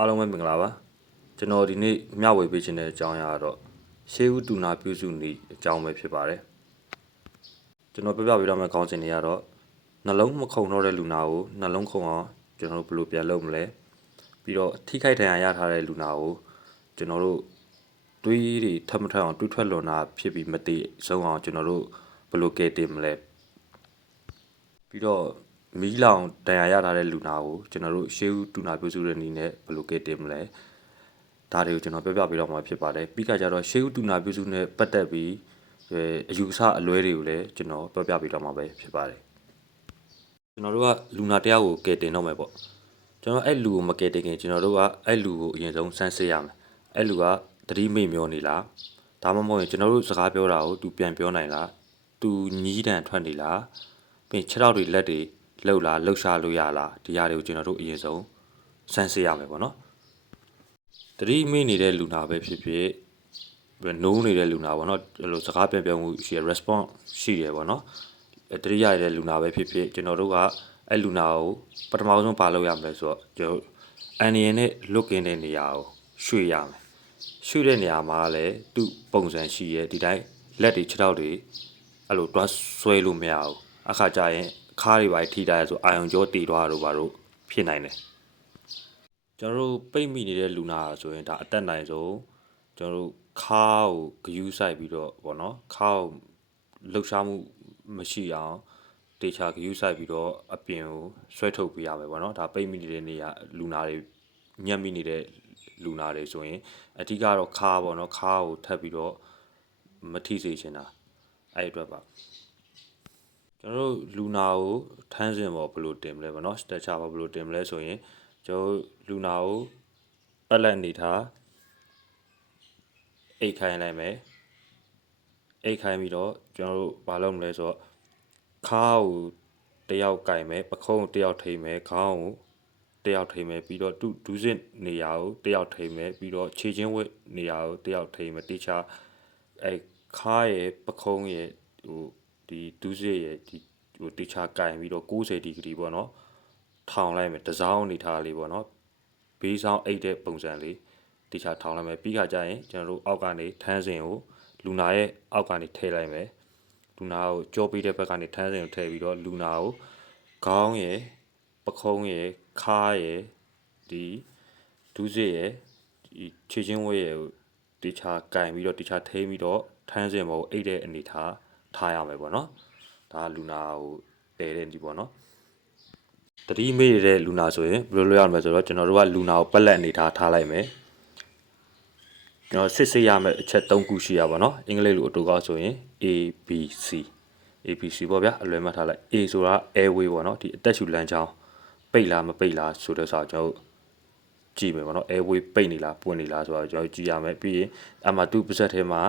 အားလုံးပဲမင်္ဂလာပါကျွန်တော်ဒီနေ့မျှဝေပေးခြင်းတဲ့အကြောင်းအရာကတော့ရှေးဦးတူနာပြုစုနေအကြောင်းပဲဖြစ်ပါတယ်ကျွန်တော်ပြပြပေးတော့မယ့်ခေါင်းစဉ်တွေကတော့နှလုံးမခုန်တော့တဲ့လူနာကိုနှလုံးခုန်အောင်ကျွန်တော်တို့ဘယ်လိုပြန်လုပ်မလဲပြီးတော့ထိခိုက်ဒဏ်ရာရထားတဲ့လူနာကိုကျွန်တော်တို့တွေးတွေထပ်မထပ်အောင်တွေးထွက်လွန်တာဖြစ်ပြီးမတည်ဆုံးအောင်ကျွန်တော်တို့ဘယ်လိုကဲတင်မလဲပြီးတော့ မီးလောင်တန်ရာရထားတဲ့လူနာကိုကျွန်တော်တို့ရှေးဦးတူနာပြုစုတဲ့နည်းနဲ့ဘယ်လိုကဲတင်မလဲဒါတွေကိုကျွန်တော်ပြပြပေးတော့မှာဖြစ်ပါတယ်ပြီးခါကျတော့ရှေးဦးတူနာပြုစုနဲ့ပတ်သက်ပြီးအဲအယူအဆအလွဲတွေကိုလည်းကျွန်တော်ပြပြပေးတော့မှာပဲဖြစ်ပါတယ်ကျွန်တော်တို့ကလူနာတယောက်ကိုကဲတင်တော့မယ်ပေါ့ကျွန်တော်အဲ့လူကိုမကဲတင်ခင်ကျွန်တော်တို့ကအဲ့လူကိုအရင်ဆုံးစမ်းစစ်ရမယ်အဲ့လူကတတိမိတ်မျောနေလားဒါမှမဟုတ်ရင်ကျွန်တော်တို့စကားပြောတာကိုသူပြန်ပြောနိုင်လားသူညီးတန်ထွက်နေလားပြီးခြေထောက်တွေလက်တွေ လှုပ်လာလှုပ်ရှားလို့ရလားဒီຢာတွေကိုကျွန်တော်တို့အရင်ဆုံးစမ်းစစ်ရမယ်ပေါ့နော်တတိမိနေတဲ့လူနာပဲဖြစ်ဖြစ်နိုးနေတဲ့လူနာပေါ့နော်အဲ့လိုစကားပြန်ပြောမှုရှိရ response ရှိတယ်ပေါ့နော်အဲတတိယရတဲ့လူနာပဲဖြစ်ဖြစ်ကျွန်တော်တို့ကအဲ့လူနာကိုပထမဆုံးပါလို့ရမယ်ဆိုတော့ကျွန်တော်အန်နီယန်နဲ့လွတ်ကင်းတဲ့နေရာကိုရွှေ့ရမယ်ရွှေ့တဲ့နေရာမှာလည်းသူ့ပုံစံရှိရဲဒီတိုင်းလက်တွေခြေထောက်တွေအဲ့လိုတွားဆွဲလို့မရဘူးအခါကျရင် ခါးတွေပါထိတာရဆိုအာယုံကြောတည်သွားတာတို့ဘာလို့ဖြစ်နိုင်တယ်ကျွန်တော်တို့ပိတ်မိနေတဲ့လူနာဆိုရင်ဒါအတက်နိုင်ဆုံးကျွန်တော်တို့ခါးကိုဂယူးဆိုင်ပြီးတော့ဗောနော်ခါးကိုလှုပ်ရှားမှုမရှိအောင်တေချာဂယူးဆိုင်ပြီးတော့အပြင်ကိုဆွဲထုတ်ပေးရမယ်ဗောနော်ဒါပိတ်မိနေတဲ့နေရာလူနာတွေညက်မိနေတဲ့လူနာတွေဆိုရင်အဓိကတော့ခါးဗောနော်ခါးကိုထပ်ပြီးတော့မထိစေချင်တာအဲ့အတွက်ပါ ကျွန်တော်တို့လူနာကိုထန်းစင်ပေါ်ဘယ်လိုတင်မလဲဗောနော်စတက်ချာပေါ်ဘယ်လိုတင်မလဲဆိုရင်ကျွန်တော်တို့လူနာကိုပက်လက်နေထားအိတ်ခိုင်းလိုက်မယ်အိတ်ခိုင်းပြီးတော့ကျွန်တော်တို့ဘာလုပ်မလဲဆိုတော့ခါးကိုတယောက်ကင်မယ်ပခုံးကိုတယောက်ထိမယ်ခေါင်းကိုတယောက်ထိမယ်ပြီးတော့ဒူးစစ်နေရာကိုတယောက်ထိမယ်ပြီးတော့ခြေချင်းဝက်နေရာကိုတယောက်ထိမယ်တေချာအဲခါရဲ့ပခုံးရဲ့ဟို ဒီဒူးစစ်ရဲ့ဒီဟိုတခြားကင်ပြီးတော့90ဒီဂရီပေါ့နော်ထောင်လိုက်မယ်တစောင်းအနေထားလေးပေါ့နော်ဘေးဆောင်အိတ်တဲ့ပုံစံလေးတခြားထောင်လိုက်မယ်ပြီးခါကျရင်ကျွန်တော်တို့အောက်ကနေထန်းစင်ကိုလူနာရဲ့အောက်ကနေထည့်လိုက်မယ်လူနာကိုကြောပေးတဲ့ဘက်ကနေထန်းစင်ကိုထည့်ပြီးတော့လူနာကိုခေါင်းရဲ့ပခုံးရဲ့ခါရဲ့ဒီဒူးစစ်ရဲ့ဒီခြေချင်းဝဲရဲ့ကိုတခြားကင်ပြီးတော့တခြားထိန်းပြီးတော့ထန်းစင်ပေါ်အိတ်တဲ့အနေထား ထားရမယ်ပေါ့နော်ဒါလူနာကိုတည်တဲ့ဒီပေါ့နော်တတိမေ့တဲ့လူနာဆိုရင်ဘယ်လိုလုပ်ရမလဲဆိုတော့ကျွန်တော်တို့ကလူနာကိုပက်လက်အနေထားထားလိုက်မယ်ကျွန်တော်စစ်ဆေးရမယ့်အချက်၃ခုရှိရပါတော့အင်္ဂလိပ်လိုအတူကောက်ဆိုရင် A B C ABC ပေါ့ဗျာအလွယ်မှတ်ထားလိုက် A ဆိုတာ airway ပေါ့နော်ဒီအသက်ရှူလမ်းကြောင်းပိတ်လားမပိတ်လားဆိုတော့ဆိုတော့ကျွန်တော်တို့ကြည့်မယ်ပေါ့နော် airway ပိတ်နေလားပွင့်နေလားဆိုတော့ကျွန်တော်ကြည့်ရမယ်ပြီးရင်အမှသူ့ပါဇက်ထဲမှာ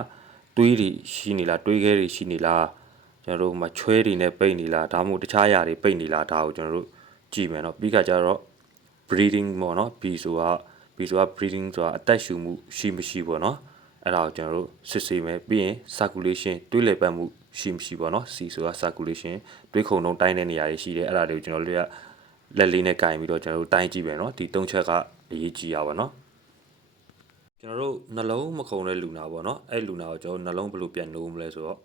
တွေးတွေရှိနေလားတွေးခဲတွေရှိနေလားကျွန်တော်တို့မှာချွဲတွေနဲ့ပိတ်နေလားဒါမှမဟုတ်တခြားအရာတွေပိတ်နေလားဒါကိုကျွန်တော်တို့ကြည့်မယ်เนาะပြီးခါကျတော့ breathing ပေါ့เนาะ B ဆိုတာ B ဆိုတာ breathing ဆိုတာအသက်ရှူမှုရှိမရှိပေါ့เนาะအဲ့ဒါကိုကျွန်တော်တို့စစ်ဆေးမယ်ပြီးရင် circulation တွေးလည်ပတ်မှုရှိမရှိပေါ့เนาะ C ဆိုတာ circulation တွေးခုန်လုံးတိုင်းတဲ့နေရာတွေရှိတယ်အဲ့ဒါတွေကိုကျွန်တော်တို့ကလက်လေးနဲ့ကင်ပြီးတော့ကျွန်တော်တို့တိုင်းကြည့်မယ်เนาะဒီ၃ချက်ကအရေးကြီးရပါเนาะ ကျွန်တော်တို့နှလုံးမခုန်တဲ့လူနာပေါ့နော်အဲ့လူနာကိုကျွန်တော်နှလုံးဘယ်လိုပြန်နိုးမလဲဆိုတော့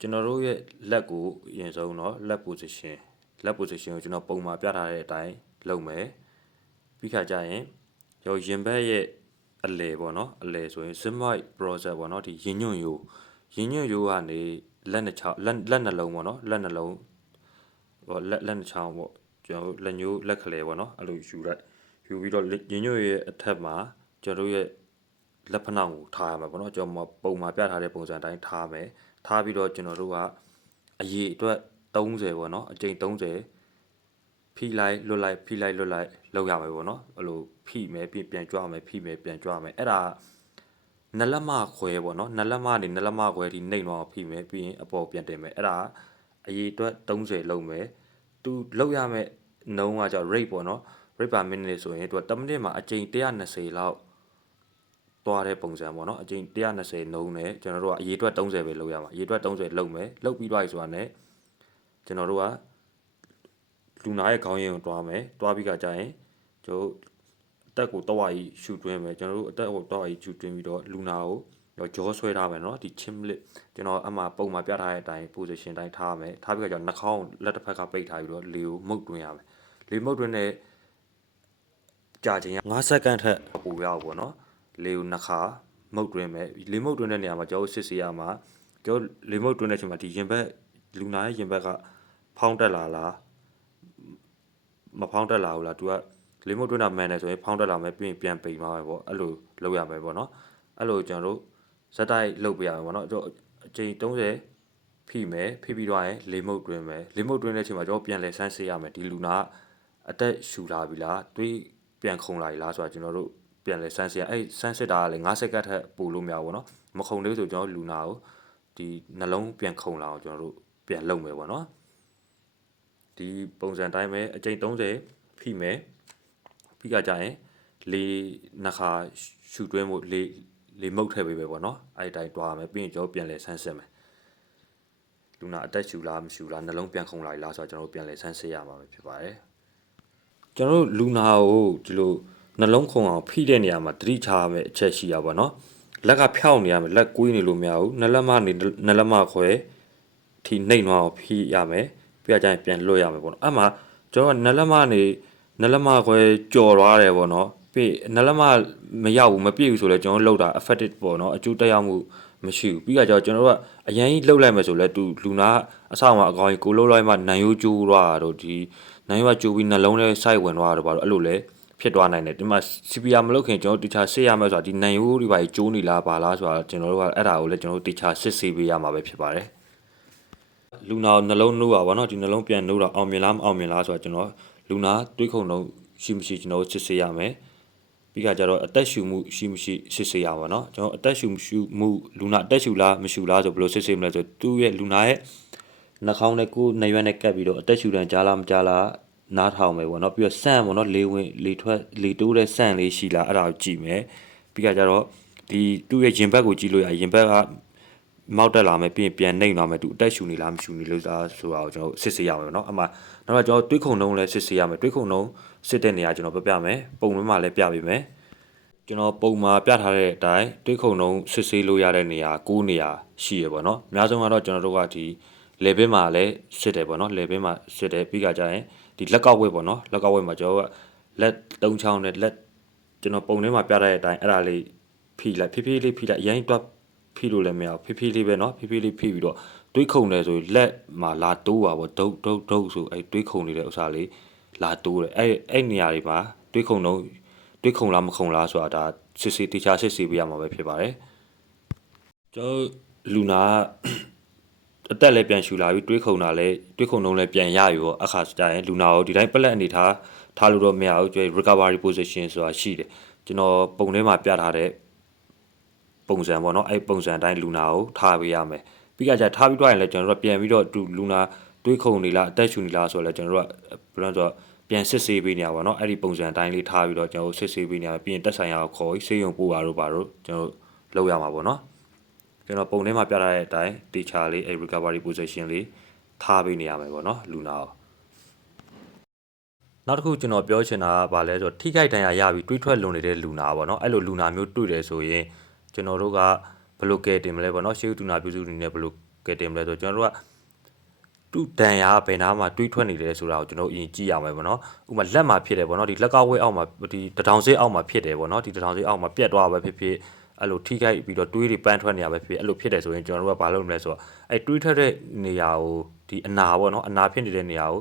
ကျွန်တော်တို့ရဲ့လက်ကိုအရင်ဆုံးတော့လက် position လက် position ကိုကျွန်တော်ပုံမှာပြထားတဲ့အတိုင်းလုပ်မယ်ပြီးခါကျရင်ရောရင်ဘက်ရဲ့အလယ်ပေါ့နော်အလယ်ဆိုရင် zimoid process ပေါ့နော်ဒီရင်ညွန့်ယိုရင်ညွန့်ယိုကနေလက်နှစ်ချောင်းလက်လက်နှလုံးပေါ့နော်လက်နှလုံးဟိုလက်လက်နှစ်ချောင်းပေါ့ကျွန်တော်လက်ညိုးလက်ခလေပေါ့နော်အဲ့လိုယူလိုက်ယူပြီးတော့ရင်ညွန့်ရဲ့အထက်မှာ ကျွန်တော်တို့ရဲ့လက်ဖက်နှောက်ကိုထားရမှာပေါ့နော်ကျွန်တော်ပုံမှာပြထားတဲ့ပုံစံအတိုင်းထားမယ်ထားပြီးတော့ကျွန်တော်တို့ကအရေးအတွက်30ပေါ့နော်အကြိမ်30ဖိလိုက်လွတ်လိုက်ဖိလိုက်လွတ်လိုက်လောက်ရမယ်ပေါ့နော်အဲ့လိုဖိမယ်ပြန်ပြန်ကြွမယ်ဖိမယ်ပြန်ကြွမယ်အဲ့ဒါနလက်မခွဲပေါ့နော်နလက်မနေနလက်မခွဲဒီနှိမ့်တော့ဖိမယ်ပြီးရင်အပေါ်ပြန်တင်မယ်အဲ့ဒါအရေးအတွက်30လုံးမယ်သူလောက်ရမယ်နှုံးကကြောင့် rate ပေါ့နော် rate per minute ဆိုရင်သူက10မိနစ်မှာအကြိမ်120လောက် သွားတဲ့ပုံစံပေါ့နော်အကြိမ်120နှုံးနဲ့ကျွန်တော်တို့ကအရေးအတွက်30ပဲလောက်ရမှာအရေးအတွက်30လောက်မယ်လောက်ပြီးသွားပြီဆိုတာနဲ့ကျွန်တော်တို့ကလူနာရဲ့ခေါင်းရင်းကိုတွားမယ်တွားပြီးကကြာရင်ကျို့တက်ကိုတော့ရီရှူတွင်းမယ်ကျွန်တော်တို့အတက်ကိုတော့ရီရှူတွင်းပြီးတော့လူနာကိုတော့ဂျောဆွဲထားမယ်နော်ဒီ chim lip ကျွန်တော်အမှပုံမှာပြထားတဲ့အတိုင်း position တိုင်းထားမယ်ထားပြီးတော့ကျွန်တော်နှာခေါင်းလက်တစ်ဖက်ကပိတ်ထားပြီးတော့လေကိုမှုတ်တွင်းရမယ်လေမှုတ်တွင်းတဲ့ကြာချိန်က9စက္ကန့်ထက်ပိုရအောင်ပေါ့နော် လေကိုနှစ်ခါမှုတ်တွင်းမယ်လေမှုတ်တွင်းတဲ့နေရာမှာကျွန်တော်စစ်ဆေးရမှာကျွန်တော်လေမှုတ်တွင်းတဲ့အချိန်မှာဒီရင်ဘက်လူနာရဲ့ရင်ဘက်ကဖောင်းတက်လာလားမဖောင်းတက်လာဘူးလား तू ကလေမုတ်တွင်းတာမှန်တယ်ဆိုရင်ဖောင်းတက်လာမယ်ပြီးရင်ပြန်ပိန်သွားမယ်ပေါ့အဲ့လိုလုပ်ရမယ်ပေါ့နော်အဲ့လိုကျွန်တော်တို့ဇက်တိုက်လုပ်ပြရမယ်ပေါ့နော်ကျွန်တော်အချိန်30ဖိမယ်ဖိပြီးတော့ရင်လေမုတ်တွင်းမယ်လေမုတ်တွင်းတဲ့အချိန်မှာကျွန်တော်ပြန်လဲဆန်းစစ်ရမယ်ဒီလူနာအသက်ရှူလာပြီလားတွေးပြန်ခုန်လာပြီလားဆိုတာကျွန်တော်တို့ ပြန်လဲဆန်းစစ်ရအဲ့ဆန်းစစ်တာကလည်း9စက္ကန့်ထက်ပိုလို့မရဘူးပေါ့နော်မခုန်သေးဘူးဆိုကျွန်တော်လူနာကိုဒီနှလုံးပြန်ခုန်လာအောင်ကျွန်တော်တို့ပြန်လုပ်မယ်ပေါ့နော်ဒီပုံစံတိုင်းပဲအကြိမ်30ဖိမယ်ဖိကကြရင်လေနှစ်ခါရှူတွင်းမှုလေလေမုတ်ထည့်ပေးပဲပေါ့နော်အဲ့ဒီတိုင်းတွားရမယ်ပြီးရင်ကျွန်တော်ပြန်လဲဆန်းစစ်မယ်လူနာအတက်ရှူလားမရှူလားနှလုံးပြန်ခုန်လာလားဆိုတော့ကျွန်တော်တို့ပြန်လဲဆန်းစစ်ရမှာပဲဖြစ်ပါတယ်ကျွန်တော်တို့လူနာကိုဒီလို နှလုံးခုန်အောင်ဖိတဲ့နေရာမှာသတိထားရမယ်အချက်ရှိရပါတော့လက်ကဖြောက်နေရမယ်လက်ကွေးနေလို့မရဘူးနှလက်မနေနှလက်မခွဲထီနှိမ့်သွားအောင်ဖိရမယ်ပြကြရင်ပြန်လွတ်ရမယ်ပေါ့နော်အဲ့မှာကျွန်တော်ကနလက်မနေနလက်မခွဲကြော်သွားတယ်ပေါ့နော်ပြီးနလက်မမရောက်ဘူးမပြည့်ဘူးဆိုလဲကျွန်တော်လောက်တာ affected ပေါ့နော်အကျိုးတက်ရောက်မှုမရှိဘူးပြီးကြတော့ကျွန်တော်တို့ကအရင်ကြီးလှုပ်လိုက်မယ်ဆိုလဲသူလူနာအဆောင်မှာအကောင်ကြီးကိုလှုပ်လိုက်မှနိုင်ရိုးကျိုးသွားတာတော့ဒီနိုင်ရိုးကကျိုးပြီးနှလုံးထဲစိုက်ဝင်သွားတာတော့ဘာလို့အဲ့လိုလဲ ဖြစ်သွားနိုင်တယ်ဒီမှာ CPR မလုပ်ခင်ကျွန်တော်တခြားစစ်ရမယ်ဆိုတာဒီနိုင်ရိုးတွေပါကျိုးနေလားပါလားဆိုတာကျွန်တော်တို့ကအဲ့ဒါကိုလည်းကျွန်တော်တို့တခြားစစ်ဆေးပေးရမှာပဲဖြစ်ပါတယ်လူနာကိုနှလုံးနှိုးတာဗောနော်ဒီနှလုံးပြန်နှိုးတာအောင်မြင်လားမအောင်မြင်လားဆိုတော့ကျွန်တော်လူနာတွေးခုံတော့ရှိမရှိကျွန်တော်စစ်ဆေးရမယ်ပြီးခါကျတော့အသက်ရှူမှုရှိမရှိစစ်ဆေးရပါတော့ကျွန်တော်အသက်ရှူမှုရှူမှုလူနာအသက်ရှူလားမရှူလားဆိုဘယ်လိုစစ်ဆေးမလဲဆိုသူ့ရဲ့လူနာရဲ့နှာခေါင်းနဲ့ကိုယ်နှရွက်နဲ့ကပ်ပြီးတော့အသက်ရှူတန်ကြားလားမကြားလား နားထောင်မယ်ပေါ့နော်ပြီးတော့ဆန့်ပေါ့နော်လေဝင်လေထွက်လေတိုးတဲ့ဆန့်လေးရှိလားအဲ့ဒါကိုကြည့်မယ်ပြီးခါကျတော့ဒီသူ့ရဲ့ရင်ဘက်ကိုကြည့်လို့ရရင်ဘက်က မောက်တက်လာမယ်ပြီးရင်ပြန်နှိမ့်သွားမယ်သူအတက်ရှူနေလားမရှူနေလို့လားဆိုတာကိုကျွန်တော်စစ်ဆေးရမယ်เนาะအမှနောက်တော့ကျွန်တော်တွေးခုံနှုံးလည်းစစ်ဆေးရမယ်တွေးခုံနှုံးစစ်တဲ့နေရာကျွန်တော်ပြပြမယ်ပုံမှန်မှာလည်းပြပေးမယ်ကျွန်တော်ပုံမှာပြထားတဲ့အတိုင်းတွေးခုံနှုံးစစ်ဆေးလို့ရတဲ့နေရာ9နေရာရှိရပေါ့เนาะအများဆုံးကတော့ကျွန်တော်တို့ကဒီ level မှာလည်းစစ်တယ်ပေါ့เนาะ level မှာစစ်တယ်ပြီးကြကြရင် ဒီလက်ကောက်ဝက်ပေါ့เนาะလက်ကောက်ဝက်မှာကျွန်တော်ကလက်၃ချောင်းနဲ့လက်ကျွန်တော်ပုံထဲမှာပြထားတဲ့အတိုင်းအဲ့ဒါလေးဖိလိုက်ဖြည်းဖြည်းလေးဖိလိုက်အရင်တော့ ဖိလို့လည်းမရဘူးဖိဖိလေးပဲเนาะဖိဖိလေးဖိပြီးတော့တွေးခုံတယ်ဆိုရင်လက်မှာလာတိုးပါဗောဒုတ်ဒုတ်ဒုတ်ဆိုအဲတွေးခုံနေတဲ့ဥစ္စာလေးလာတိုးတယ်အဲအဲ့နေရာတွေမှာတွေးခုံတော့တွေးခုံလားမခုံလားဆိုတာဒါစစ်စစ်တေချာစစ်စစ်ပြရမှာပဲဖြစ်ပါတယ်ကျွန်တော်လူနာ အသက်လည်းပြန်ရှူလာပြီးတွေးခုံတာလည်းတွေးခုံတော့လည်းပြန်ရယူရောအခါကျရင်လူနာကိုဒီတိုင်းပလက်အနေထားထားလို့တော့မရဘူးကျွဲ recovery position ဆိုတာရှိတယ်ကျွန်တော်ပုံထဲမှာပြထားတဲ့ပုံစံပေါ့နော်အဲ့ပုံစံအတိုင်းလူနာကိုထားပေးရမယ်ပြီးကြကြထားပြီးတော့ရင်လည်းကျွန်တော်တို့ပြန်ပြီးတော့သူလူနာတွေးခုံနေလားအသက်ရှူနေလားဆိုတော့လည်းကျွန်တော်တို့ကဘယ်လိုဆိုပြန်စစ်ဆေးပေးနေရပါတော့အဲ့ဒီပုံစံအတိုင်းလေးထားပြီးတော့ကျွန်တော်တို့စစ်ဆေးပေးနေရပြီးရင်တက်ဆိုင်ရာကိုခေါ်ပြီးဆေးရုံပို့တာတို့ပါတော့ကျွန်တော်တို့လုပ်ရမှာပေါ့နော် ကျွန်တော်ပုံထဲမှာပြထားတဲ့အတိုင်းတေချာလေးအဲ့ recovery position လေးထားပေးနေရမယ်ပေါ့နော်လူနာကိုနောက်တစ်ခုကျွန်တော်ပြောချင်တာကဗာလဲဆိုတော့ထိခိုက်ဒဏ်ရာရပြီးတွေးထွက်လွန်နေတဲ့လူနာပေါ့နော်အဲ့လိုလူနာမျိုးတွေ့တယ်ဆိုရင်ကျွန်တော်တို့ကဘယ်လိုကဲတင်မလဲပေါ့နော်ရှေးဥတူနာပြုစုအနေနဲ့ဘယ်လိုကဲတင်မလဲဆိုတော့ကျွန်တော်တို့ကတူတန်ရာဘယ်နာမှာတွေးထွက်နေတယ်ဆိုတာကိုကျွန်တော်အရင်ကြည့်ရမယ်ပေါ့နော်ဥပမာလက်မှာဖြစ်တယ်ပေါ့နော်ဒီလက်ကဝဲအောက်မှာဒီတထောင်စေးအောက်မှာဖြစ်တယ်ပေါ့နော်ဒီတထောင်စေးအောက်မှာပြက်သွားပဲဖြစ်ဖြစ် အဲ့လိုထိခိုက်ပြီးတော့တွေးတွေပန်းထွက်နေရပဲဖြစ်ဖြစ်အဲ့လိုဖြစ်တယ်ဆိုရင်ကျွန်တော်တို့ကဘာလုပ်မလဲဆိုတော့အဲ့တွေးထွက်တဲ့နေရာကိုဒီအနာပေါ့နော်အနာဖြစ်နေတဲ့နေရာကို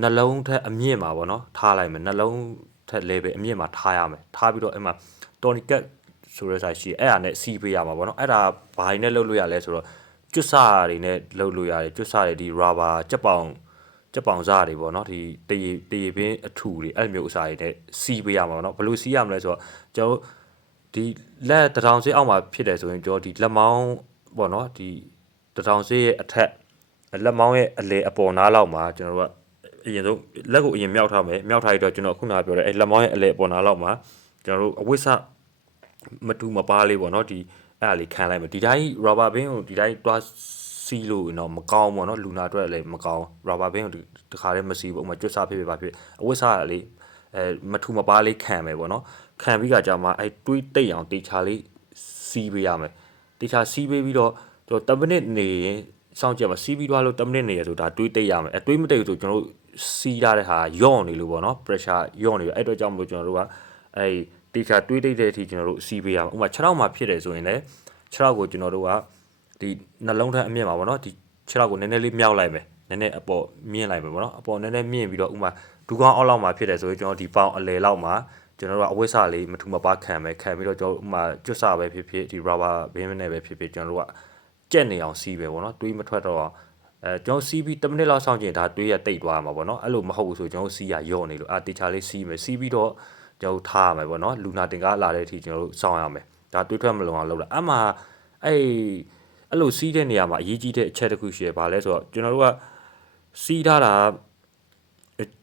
နှလုံးထက်အမြင့်မှာပေါ့နော်ထားလိုက်မယ်နှလုံးထက် level အမြင့်မှာထားရမယ်ထားပြီးတော့အဲ့မှာ tourniquet ဆိုတဲ့ဆိုင်ရှိအဲ့ဒါနဲ့စီးပေးရမှာပေါ့နော်အဲ့ဒါဘာတွေနဲ့လုပ်လို့ရလဲဆိုတော့ကျွတ်စတွေနဲ့လုပ်လို့ရတယ်ကျွတ်စတွေဒီ rubber ကြက်ပေါင်ကြက်ပေါင်စားတွေပေါ့နော်ဒီတရေတရေပင်အထူတွေအဲ့လိုမျိုးအစားတွေနဲ့စီးပေးရမှာပေါ့နော်ဘယ်လိုစီးရမလဲဆိုတော့ကျွန်တော် ဒီလက်တထောင်စေးအောက်မှာဖြစ်တယ်ဆိုရင်ကျွန်တော်ဒီလက်မောင်းပေါ့နော်ဒီတထောင်စေးရဲ့အထက်လက်မောင်းရဲ့အလေအပေါ်နားလောက်မှာကျွန်တော်တို့ကအရင်ဆုံးလက်ကိုအရင်မြောက်ထားမယ်မြောက်ထားပြီးတော့ကျွန်တော်ခုနကပြောတဲ့အဲလက်မောင်းရဲ့အလေအပေါ်နားလောက်မှာကျွန်တော်တို့အဝိစမတူမပါလေးပေါ့နော်ဒီအဲ့ဒါလေးခံလိုက်မယ်ဒီတိုင်း rubber band ကိုဒီတိုင်းတွားစီးလို့တော့မကောင်းပေါ့နော်လူနာအတွက်လည်းမကောင်း rubber band ကိုတခါတည်းမစီးဘူးဥမာကျွတ်စားဖြစ်ဖြစ်ပါဖြစ်အဝတ်စားလေးအဲမထူမပါလေးခံမယ်ပေါ့နော် ခံပြီးကကြာမှအဲတွေးတိတ်အောင်တေချာလေးစီးပေးရမယ်တေချာစီးပေးပြီးတော့ကျွန်တော်10မိနစ်နေရင်စောင့်ကြည့်ပါစီးပြီးသွားလို့10မိနစ်နေရဆိုဒါတွေးတိတ်ရမယ်အဲတွေးမတိတ်ဆိုကျွန်တော်တို့စီးထားတဲ့ဟာယော့နေလို့ပေါ့နော် pressure ယော့နေပြီအဲ့တော့ကြောင့်မလို့ကျွန်တော်တို့ကအဲတေချာတွေးတိတ်တဲ့အထိကျွန်တော်တို့စီးပေးရမယ်ဥပမာ6ထောက်မှာဖြစ်တယ်ဆိုရင်လည်း6ထောက်ကိုကျွန်တော်တို့ကဒီနှလုံးထက်အမြင့်ပါပေါ့နော်ဒီ6ထောက်ကိုနည်းနည်းလေးမြောက်လိုက်မယ်နည်းနည်းအပေါ်မြင့်လိုက်မယ်ပေါ့နော်အပေါ်နည်းနည်းမြင့်ပြီးတော့ဥမာဒူကောင်းအောက်လောက်မှာဖြစ်တယ်ဆိုရင်ကျွန်တော်ဒီပေါင်အလယ်လောက်မှာ ကျွန်တော်တို့ကအဝိစာလေးမထူမပါခံမယ်ခံပြီးတော့ကျွန်တော်ဥမာကျွတ်စာပဲဖြစ်ဖြစ်ဒီ rubber ဘင်းနဲ့ပဲဖြစ်ဖြစ်ကျွန်တော်တို့ကကြက်နေအောင်စီးပဲပေါ့နော်တွေးမထွက်တော့အဲကျွန်တော်စီးပြီး10မိနစ်လောက်စောင့်ကြည့်ဒါတွေးရတိတ်သွားမှာပေါ့နော်အဲ့လိုမဟုတ်ဘူးဆိုကျွန်တော်စီးရယော့နေလို့အာတေချာလေးစီးမယ်စီးပြီးတော့ကျွန်တော်ထားရမယ်ပေါ့နော်လူနာတင်ကားလာတဲ့အထိကျွန်တော်တို့စောင့်ရမယ်ဒါတွေးထွက်မလုံအောင်လုပ်တာအမှအဲ့အဲ့လိုစီးတဲ့နေရာမှာအရေးကြီးတဲ့အချက်တစ်ခုရှိရပါလဲဆိုတော့ကျွန်တော်တို့ကစီးထားတာ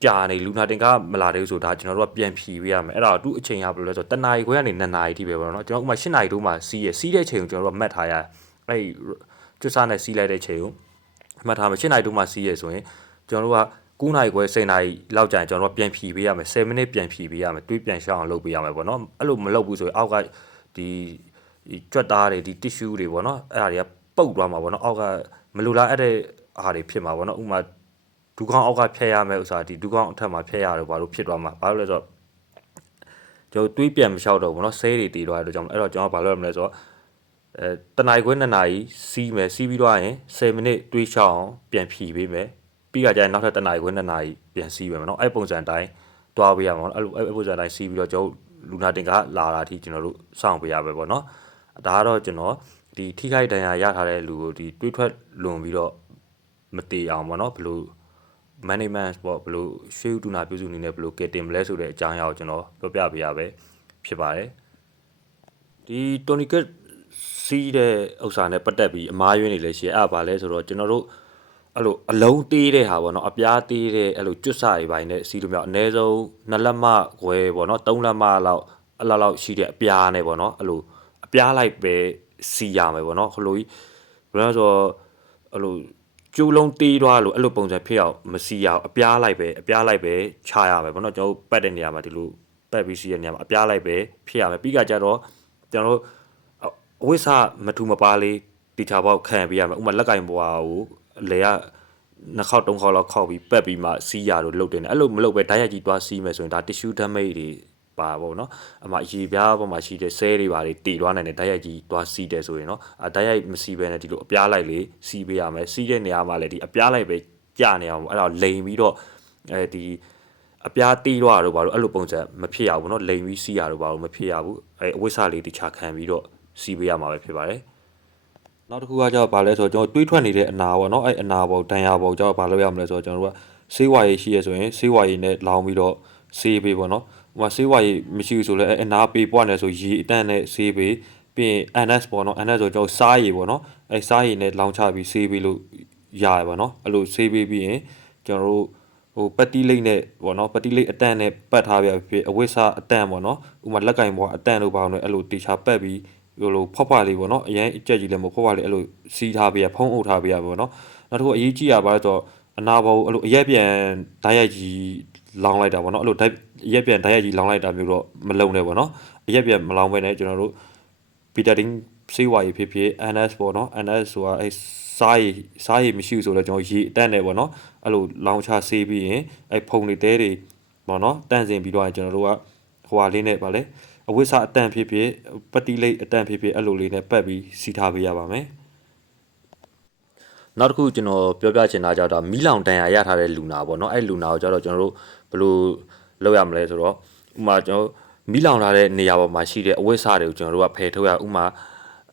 ကြာနေလူနာတင်ကားမလာသေးဘူးဆိုဒါကျွန်တော်တို့ကပြန်ဖြီပေးရမယ်အဲ့ဒါသူ့အချိန်ရဘယ်လိုလဲဆိုတော့တနားရီခွဲကနေ2နာရီထိပဲပေါ့နော်ကျွန်တော်ဥမာ8နာရီတို့မှစီးရစီးတဲ့ချိန်ကိုကျွန်တော်တို့ကမှတ်ထားရအဲ့ကျွတ်စားနဲ့စီးလိုက်တဲ့ချိန်ကိုမှတ်ထားမယ်8နာရီတို့မှစီးရဆိုရင်ကျွန်တော်တို့က9နာရီခွဲ10နာရီလောက်ကြာရင်ကျွန်တော်တို့ပြန်ဖြီပေးရမယ်10မိနစ်ပြန်ဖြီပေးရမယ်တွေးပြန်ရှောင်းအောင်လုပ်ပေးရမယ်ပေါ့နော်အဲ့လိုမလုပ်ဘူးဆိုရင်အောက်ကဒီကြွက်သားတွေဒီ tissue တွေပေါ့နော်အဲ့ဒါတွေကပုတ်သွားမှာပေါ့နော်အောက်ကမလိုလားအဲ့တဲ့အားတွေဖြစ်မှာပေါ့နော်ဥမာ ဒူကောင်းအောက်ကဖြတ်ရမယ်ဥစားဒီဒူကောင်းအထက်မှာဖြတ်ရတယ်ဘာလို့ဖြစ်သွားမှာဘာလို့လဲဆိုတော့ကျွန်တော်တွေးပြန်မလျှောက်တော့ဘူးเนาะဆဲတွေတည်သွားတဲ့အတွက်ကြောင့်အဲ့တော့ကျွန်တော်ဘာလုပ်ရမလဲဆိုတော့အဲတနားရီခွဲ2နာရီစီးမယ်စီးပြီးတော့ရင်10မိနစ်တွေးချောင်းပြန်ဖြီပေးမယ်ပြီးကြကြရင်နောက်ထပ်တနားရီခွဲ2နာရီပြန်စီးမယ်เนาะအဲ့ပုံစံတိုင်းတွားပေးရမှာเนาะအဲ့လိုအဲ့ပုံစံတိုင်းစီးပြီးတော့ကျွန်တော်လူနာတင်ကလာတာအထိကျွန်တော်တို့စောင့်ပေးရပဲပေါ့เนาะဒါကတော့ကျွန်တော်ဒီထိခိုက်ဒဏ်ရာရထားတဲ့လူကိုဒီတွေးထွက်လွန်ပြီးတော့မတေအောင်ပေါ့เนาะဘလို့ management ပေါ့ဘလို့ရှေးဥတူနာပြုစုနေနဲ့ဘလို့ကဲတင်မလဲဆိုတဲ့အကြောင်းအရာကိုကျွန်တော်ပြောပြပေးရပဲဖြစ်ပါတယ်ဒီ tourniquet စီးတဲ့ဥစ္စာနဲ့ပတ်သက်ပြီးအမားယွင်းနေလဲရှိအဲ့ဒါပါလဲဆိုတော့ကျွန်တော်တို့အဲ့လိုအလုံးသေးတဲ့ဟာပေါ့နော်အပြားသေးတဲ့အဲ့လိုကျွတ်စာတွေပိုင်းနဲ့စီးလို့မြောက်အနည်းဆုံး2လက်မခွဲပေါ့နော်3လက်မလောက်အလောက်လောက်ရှိတဲ့အပြားနဲ့ပေါ့နော်အဲ့လိုအပြားလိုက်ပဲစီးရမယ်ပေါ့နော်ခလိုကြီးဘယ်လိုလဲဆိုတော့အဲ့လို ကျိုးလုံးတေးသွားလို့အဲ့လိုပုံစံဖြစ်အောင်မစီရအောင်အပြားလိုက်ပဲအပြားလိုက်ပဲခြာရမယ်ပေါ့နော်ကျွန်တော်ပတ်တဲ့နေရာမှာဒီလိုပတ်ပြီးစီးတဲ့နေရာမှာအပြားလိုက်ပဲဖြစ်ရမယ်ပြီးကကြတော့ကျွန်တော်အဝိစာမထူမပါလေးတီချာပေါက်ခံပေးရမယ်ဥမာလက်ကင်ဘွားကိုလေကနှစ်ခေါက်သုံးခေါက်လောက်ခောက်ပြီးပက်ပြီးမှစီးရလို့လုပ်တယ်အဲ့လိုမလုပ်ပဲဓာတ်ရိုက်ကြီးသွားစီးမယ်ဆိုရင်ဒါ tissue damage တွေ ပါပေါ့နော်အမရေပြားပေါ်မှာရှိတဲ့ဆဲတွေပါတွေတည်သွားနိုင်တယ်ဓာတ်ရိုက်ကြီးသွားစီးတယ်ဆိုရင်နော်အဓာတ်ရိုက်မစီးပဲနဲ့ဒီလိုအပြားလိုက်လေးစီးပေးရမယ်စီးတဲ့နေရာမှာလည်းဒီအပြားလိုက်ပဲကြာနေအောင်အဲ့ဒါလိန်ပြီးတော့အဲဒီအပြားတီးတော့တော့ဘာလို့အဲ့လိုပုံစံမဖြစ်ရဘူးเนาะလိန်ပြီးစီးရတော့ဘာလို့မဖြစ်ရဘူးအဲအဝိစာလေးတခြားခံပြီးတော့စီးပေးရမှာပဲဖြစ်ပါတယ်နောက်တစ်ခုကကျတော့ဗာလဲဆိုတော့ကျွန်တော်တွေးထွက်နေတဲ့အနာပေါ့เนาะအဲအနာပေါ့တန်ရာပေါ့ကျတော့ဗာလို့ရမလဲဆိုတော့ကျွန်တော်တို့ကဆေးဝါးရည်ရှိရဆိုရင်ဆေးဝါးရည်နဲ့လောင်းပြီးတော့ဆေးပေးပေါ့เนาะ ဟိုမှာဆေးဝါးရည်မရှိဘူးဆိုလဲအနာပေးပွားနေဆိုရေအတန့်နဲ့ဆေးပေးပြီးရင် NS ပေါ့နော် NS ဆိုကျွန်တော်စားရည်ပေါ့နော်အဲစားရည်နဲ့လောင်းချပြီးဆေးပေးလို့ရရပါနော်အဲ့လိုဆေးပေးပြီးရင်ကျွန်တော်တို့ဟိုပတ်တီးလိတ်နဲ့ပေါ့နော်ပတ်တီးလိတ်အတန့်နဲ့ပတ်ထားပြဖြစ်အဝိစာအတန့်ပေါ့နော်ဥမာလက်ကင်ဘွားအတန့်လို့ပါအောင်အဲ့လိုတေချာပတ်ပြီးဟိုလိုဖွက်ဖွက်လေးပေါ့နော်အရင်အကြက်ကြီးလည်းမဖွက်ဖွက်လေးအဲ့လိုစီးထားပြဖုံးအုပ်ထားပြပေါ့နော်နောက်တစ်ခုအရေးကြီးရပါတော့အနာဘောအဲ့လိုအရက်ပြန်ဓာတ်ရိုက်ကြီး လောင်းလိုက်တာပေါ့နော်အဲ့လိုဓာတ်ရက်ပြန်ဓာတ်ရိုက်ကြီးလောင်းလိုက်တာမျိုးတော့မလုံနဲ့ပေါ့နော်အရက်ပြန်မလောင်းဘဲနဲ့ကျွန်တော်တို့ပီတာတင်းစေးဝါရီဖြစ်ဖြစ် NS ပေါ့နော် NS ဆိုတာအဲစားရည်စားရည်မရှိဘူးဆိုတော့ကျွန်တော်ရေအတန့်နဲ့ပေါ့နော်အဲ့လိုလောင်းချဆေးပြီးရင်အဲဖုံတွေတဲတွေပေါ့နော်တန့်စင်ပြီးတော့ကျွန်တော်တို့ကဟိုဟာလေးနဲ့ဗာလဲအဝိစာအတန့်ဖြစ်ဖြစ်ပတိလိတ်အတန့်ဖြစ်ဖြစ်အဲ့လိုလေးနဲ့ပတ်ပြီးစီထားပေးရပါမယ် နောက်တစ်ခုကျွန်တော်ပြောပြချင်တာကြောင့်ဒါမီလောင်တန်ရာရထားတဲ့လူနာပေါ့နော်အဲ့လူနာကိုကျတော့ကျွန်တော်တို့ဘယ်လိုလုပ်ရမလဲဆိုတော့ဥမာကျွန်တော်မီလောင်ထားတဲ့နေရာပေါ်မှာရှိတဲ့အဝိစာတွေကိုကျွန်တော်တို့ကဖယ်ထုတ်ရဥမာ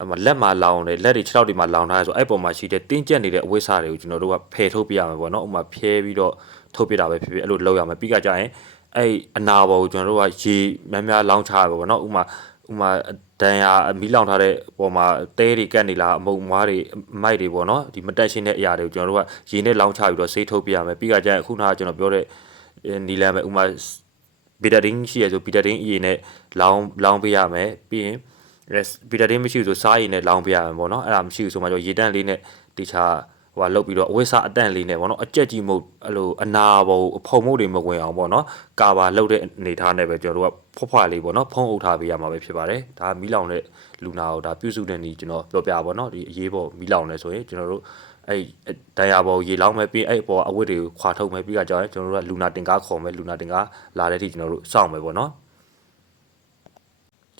အမလက်မှာလောင်တယ်လက်တွေခြေထောက်တွေမှာလောင်ထားရဆိုအဲ့ပေါ်မှာရှိတဲ့တင်းကျပ်နေတဲ့အဝိစာတွေကိုကျွန်တော်တို့ကဖယ်ထုတ်ပြရမှာပေါ့နော်ဥမာဖျဲပြီးတော့ထုတ်ပြတာပဲဖြစ်ဖြစ်အဲ့လိုလုပ်ရမှာပြီးကကြရင်အဲ့အနာပေါ်ကိုကျွန်တော်တို့ကရေများများလောင်းချရပါပေါ့နော်ဥမာ ဥမာဒဏ်ရာမီးလောင်ထားတဲ့ပေါ်မှာတဲတွေကတ်နေလားအမုံမွားတွေမိုက်တွေပေါ့နော်ဒီမတက်ရှင်းတဲ့အရာတွေကိုကျွန်တော်တို့ကရေနဲ့လောင်းချပြီးတော့ဆေးထုတ်ပြရမယ်ပြီးကကြရင်အခုနကကျွန်တော်ပြောတဲ့နီလန်ပဲဥမာဘီတာဒင်းရှိရဆိုဘီတာဒင်းအရေးနဲ့လောင်းလောင်းပေးရမယ်ပြီးရင်ဘီတာဒင်းမရှိဘူးဆိုစားရည်နဲ့လောင်းပေးရမယ်ပေါ့နော်အဲ့ဒါမရှိဘူးဆိုမှကျွန်တော်ရေတန့်လေးနဲ့တခြား ဟိုကလုတ်ပြီးတော့အဝိစာအတန့်လေးနဲ့ပေါ့နော်အကြက်ကြီးမုတ်အဲ့လိုအနာပေါ်အဖုံမုတ်တွေမဝင်အောင်ပေါ့နော်ကာဘာလုတ်တဲ့အနေထားနဲ့ပဲကျွန်တော်တို့ကဖွားဖွားလေးပေါ့နော်ဖုံးအုပ်ထားပေးရမှာပဲဖြစ်ပါတယ်ဒါမီးလောင်တဲ့လူနာကိုဒါပြုစုတဲ့နည်းကျွန်တော်ပြောပြပါပေါ့နော်ဒီအရေးပေါ်မီးလောင်လဲဆိုရင်ကျွန်တော်တို့အဲ့ဒိုင်ယာပေါ်ရေလောင်းမယ်ပြီးအဲ့ပေါ်အဝတ်တွေခွာထုတ်မယ်ပြီးကြကြောရင်ကျွန်တော်တို့ကလူနာတင်ကားခေါ်မယ်လူနာတင်ကားလာတဲ့အထိကျွန်တော်တို့စောင့်မယ်ပေါ့နော်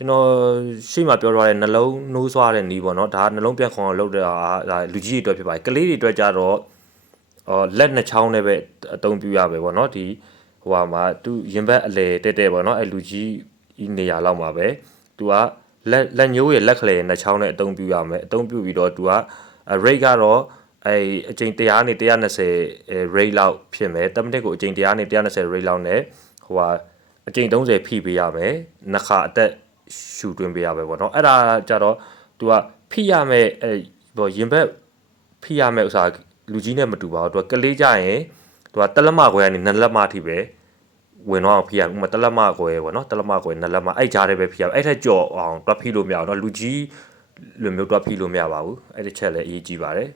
ကျွန်တော်ရှေ့မှာပြောထားတဲ့နှလုံးနှိုးဆွားတဲ့နီးပေါ့နော်ဒါကနှလုံးပြန်ခေါ်အောင်လုပ်တဲ့ဟာဒါလူကြီးတွေအတွက်ဖြစ်ပါတယ်ကလေးတွေအတွက်ကြတော့အော်လက်နှစ်ချောင်းနဲ့ပဲအသုံးပြုရပဲပေါ့နော်ဒီဟိုဟာမှာသူရင်ဘတ်အလေတက်တက်ပေါ့နော်အဲလူကြီးနေရာလောက်မှာပဲသူကလက်လက်ညိုးရဲ့လက်ခလေနှစ်ချောင်းနဲ့အသုံးပြုရမယ်အသုံးပြုပြီးတော့သူက rate ကတော့အဲအချိန်100နဲ့120 rate လောက်ဖြစ်မယ်တမတစ်ကိုအချိန်100နဲ့120 rate လောက်နဲ့ဟိုဟာအချိန်30ဖိပေးရမယ်နှစ်ခါအသက် ရှူတွင်းပေးရမယ်ပေါ့နော်အဲ့ဒါကြတော့ तू ကဖိရမယ်အဲဟိုရင်ဘက်ဖိရမယ်ဥစားလူကြီးနဲ့မတူပါဘူး तू ကကလေးကြရင် तू ကတလက်မခွဲကနေနှစ်လက်မအထိပဲဝင်တော့ဖိရဥမာတလက်မခွဲပေါ့နော်တလက်မခွဲနှစ်လက်မအဲ့ကြားထဲပဲဖိရအဲ့ထက်ကြော်အောင်တွက်ဖိလို့မရအောင်တော့လူကြီးလူမျိုးတွက်ဖိလို့မရပါဘူးအဲ့ဒီချက်လည်းအရေးကြီးပါတယ်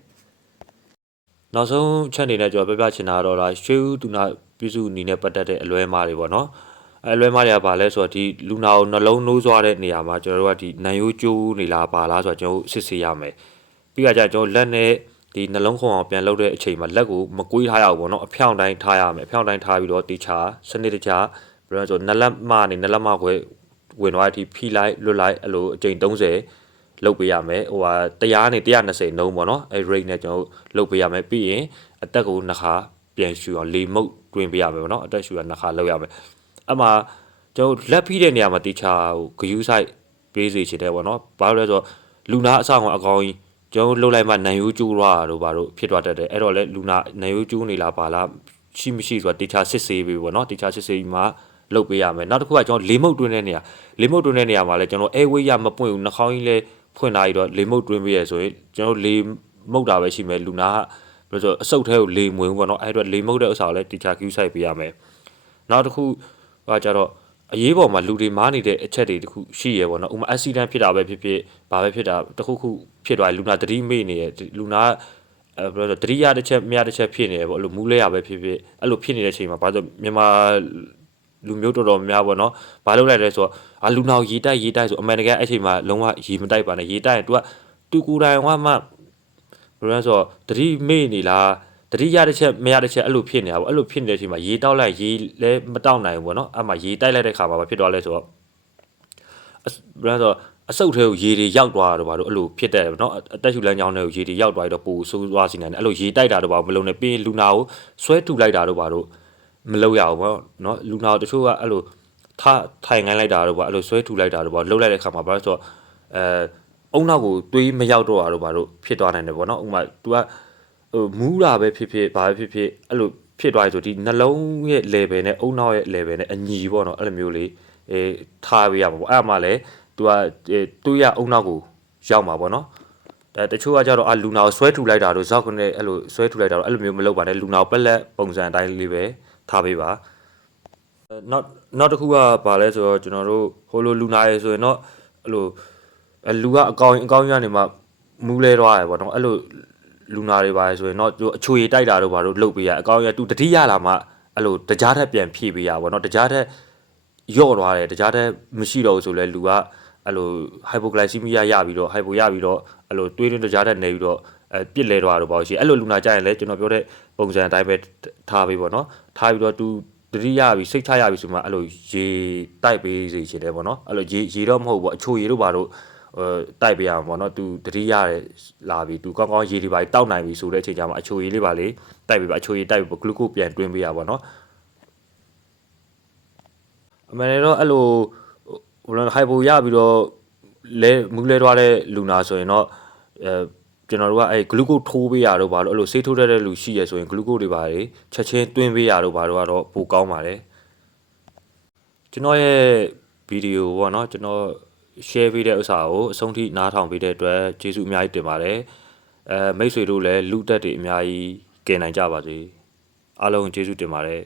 နောက်ဆုံးချက်အနေနဲ့ကျွန်တော်ပြပြချင်တာတော့ဒါရွှေဦးသူနာပြုစုနီနဲ့ပတ်သက်တဲ့အလွဲမားတွေပေါ့နော် အဲလွဲမားတွေကဘာလဲဆိုတော့ဒီလူနာကိုနှလုံးနှိုးဆွားတဲ့နေရာမှာကျွန်တော်တို့ကဒီနံရိုးကျိုးနေလားပါလားဆိုတော့ကျွန်တော်တို့စစ်ဆေးရမယ်ပြီးကြကြကျွန်တော်လက်နဲ့ဒီနှလုံးခုံအောင်ပြန်လုပ်တဲ့အချိန်မှာလက်ကိုမကွေးထားရဘူးပေါ့နော်အဖြောင့်တိုင်းထားရမယ်အဖြောင့်တိုင်းထားပြီးတော့တေချာစနစ်တကျဘယ်လိုလဲဆိုနလက်မနေနလက်မခွဲဝင်သွားတဲ့အထိဖိလိုက်လွတ်လိုက်အဲ့လိုအချိန်30လုပ်ပေးရမယ်ဟိုဟာ100နဲ့120နှုံးပေါ့နော်အဲ rate နဲ့ကျွန်တော်လုပ်ပေးရမယ်ပြီးရင်အသက်ကိုနှစ်ခါပြန်ရှူအောင်လေမုတ်တွင်ပေးရမယ်ပေါ့နော်အသက်ရှူရနှစ်ခါလုပ်ရမယ် အမှကျွန်တော်လက်ဖိတဲ့နေရာမှာတေချာဟိုဂယူးဆိုင်ပေးစီချင်တယ်ပေါ့နော်ဘာလို့လဲဆိုတော့လူနာအဆောင်ကအကောင်ကြီးကျွန်တော်လှုပ်လိုက်မှနံရိုးကျိုးသွားတာတို့ဘာတို့ဖြစ်သွားတတ်တယ်အဲ့တော့လေလူနာနံရိုးကျိုးနေလားပါလားရှိမရှိဆိုတာတေချာစစ်ဆေးပေးပေါ့နော်တေချာစစ်ဆေးပြီးမှလုတ်ပေးရမယ်နောက်တစ်ခုကကျွန်တော်လေမုတ်တွင်းတဲ့နေရာလေမုတ်တွင်းတဲ့နေရာမှာလည်းကျွန်တော်အဲဝေးရမပွင့်ဘူးနှာခေါင်းကြီးလည်းဖွင့်လာပြီးတော့လေမုတ်တွင်းပေးရဆိုရင်ကျွန်တော်လေမုတ်တာပဲရှိမယ်လူနာကဘယ်လိုဆိုအဆုတ်ထဲကိုလေမွေဘူးပေါ့နော်အဲ့တော့လေမုတ်တဲ့ဥစ္စာကိုလည်းတေချာ queue site ပေးရမယ်နောက်တစ်ခု ကကြတော့အရေးပေါ်မှာလူတွေမားနေတဲ့အချက်တွေတခုရှိရပေါ့နော်ဥပမာ accident ဖြစ်တာပဲဖြစ်ဖြစ်ဘာပဲဖြစ်တာတခုခုဖြစ်သွားလူနာတတိမေ့နေရလူနာအဲဘယ်လိုတတိယတစ်ချက်မြတ်တစ်ချက်ဖြစ်နေရပေါ့အဲ့လိုမူးလဲရပဲဖြစ်ဖြစ်အဲ့လိုဖြစ်နေတဲ့အချိန်မှာဘာလို့မြန်မာလူမျိုးတော်တော်များပေါ့နော်ဘာလို့လဲလဲဆိုတော့အာလူနာကိုရေတိုက်ရေတိုက်ဆိုအမှန်တကယ်အဲ့ချိန်မှာလုံးဝရေမတိုက်ပါနဲ့ရေတိုက်ရင် तू ကတူကူတိုင်ကမှဘယ်လိုလဲဆိုတော့တတိမေ့နေလား တတိယတစ်ချက်မရတစ်ချက်အဲ့လိုဖြစ်နေတာပေါ့အဲ့လိုဖြစ်နေတဲ့အချိန်မှာရေတောက်လိုက်ရေလည်းမတောက်နိုင်ဘူးပေါ့နော်အဲ့မှာရေတိုက်လိုက်တဲ့ခါမှာဖြစ်သွားလဲဆိုတော့ဘယ်လိုဆိုအဆုတ်ထဲကိုရေတွေရောက်သွားတာတော့ဘာလို့အဲ့လိုဖြစ်တယ်နော်အတက်ရှူလမ်းကြောင်းထဲကိုရေတွေရောက်သွားပြီးတော့ပူဆိုးသွားစီနေတယ်အဲ့လိုရေတိုက်တာတော့ဘာမလုံးနဲ့ပြီးရင်လူနာကိုဆွဲထုလိုက်တာတော့ဘာလို့မလုပ်ရဘူးပေါ့နော်လူနာတို့တချို့ကအဲ့လိုထထိုင်ငိုင်းလိုက်တာတော့ဘာအဲ့လိုဆွဲထုလိုက်တာတော့ဘာလှုပ်လိုက်တဲ့ခါမှာဘာလို့ဆိုတော့အဲအုံနောက်ကိုတွေးမရောက်တော့တာတော့ဘာလို့ဖြစ်သွားနိုင်တယ်ပေါ့နော်ဥပမာ तू က ဟိုမူးတာပဲဖြစ်ဖြစ်ဘာပဲဖြစ်ဖြစ်အဲ့လိုဖြစ်သွားပြီဆိုဒီနှလုံးရဲ့ level နဲ့အုံနောက်ရဲ့ level နဲ့အညီပေါ့နော်အဲ့လိုမျိုးလေးအဲထားပေးရမှာပေါ့အဲ့မှလည်း तू ကသူ့ရအုံနောက်ကိုရောက်မှာပေါ့နော်အဲတချို့ကကြတော့အလူနာကိုဆွဲထူလိုက်တာတို့ဇောက်ကနေအဲ့လိုဆွဲထူလိုက်တာတို့အဲ့လိုမျိုးမလုပ်ပါနဲ့လူနာကိုပက်လက်ပုံစံအတိုင်းလေးပဲထားပေးပါနောက်နောက်တစ်ခုကဘာလဲဆိုတော့ကျွန်တော်တို့ဟိုလိုလူနာရေဆိုရင်တော့အဲ့လိုလူကအကောင်အကောင်ရနေမှာမူးလဲသွားရပေါ့နော်အဲ့လို လူနာတွေပါဆိုရင်တော့အချိုရတိုက်တာတို့ဘာလို့လုတ်ပေးရအကောင်ရသူတတိယလာမှအဲ့လိုတကြားထက်ပြန်ဖြည့်ပေးရပေါ့နော်တကြားထက်ယော့သွားတယ်တကြားထက်မရှိတော့ဘူးဆိုလဲလူကအဲ့လို hypoglycemia ရပြီးတော့ hypo ရပြီးတော့အဲ့လိုတွေးတွင်းတကြားတဲ့နေပြီးတော့အဲပြစ်လဲတော့တော့ပေါ့ရှိအဲ့လိုလူနာကြရင်လည်းကျွန်တော်ပြောတဲ့ပုံစံအတိုင်းပဲထားပေးပေါ့နော်ထားပြီးတော့သူတတိယပြီးစိတ်ချရပြီဆိုမှအဲ့လိုရေတိုက်ပေးစီချင်တယ်ပေါ့နော်အဲ့လိုရေရေတော့မဟုတ်ဘူးအချိုရေတို့ပါတော့ အဲတိုက်ပေးရမှာပေါ့နော်သူတတိယရလာပြီသူကောင်းကောင်းရေတွေပါတောက်နိုင်ပြီဆိုတဲ့အချိန်ကျမှအချိုရေလေးပါလေတိုက်ပေးပါအချိုရေတိုက်ပြီးဂလူကိုပြန်တွင်းပေးရပါပေါ့နော်အမှန်တော့အဲ့လိုဟိုလဟိုက်ပိုရပြီးတော့လဲမူးလဲသွားတဲ့လူနာဆိုရင်တော့အဲကျွန်တော်တို့ကအဲဂလူကိုထိုးပေးရတော့ဘာလို့အဲ့လိုဆေးထိုးတတ်တဲ့လူရှိရဆိုရင်ဂလူကိုတွေပါလေချက်ချင်းတွင်းပေးရတော့ဘာလို့ကတော့ပိုကောင်းပါတယ်ကျွန်တော်ရဲ့ဗီဒီယိုပေါ့နော်ကျွန်တော် share ပေးတဲ့ဥစ္စာကိုအဆုံးထိနားထောင်ပေးတဲ့အတွက်ကျေးဇူးအများကြီးတင်ပါတယ်အဲမိတ်ဆွေတို့လည်းလူတက်တွေအများကြီးကင်နိုင်ကြပါစေအားလုံးကျေးဇူးတင်ပါတယ်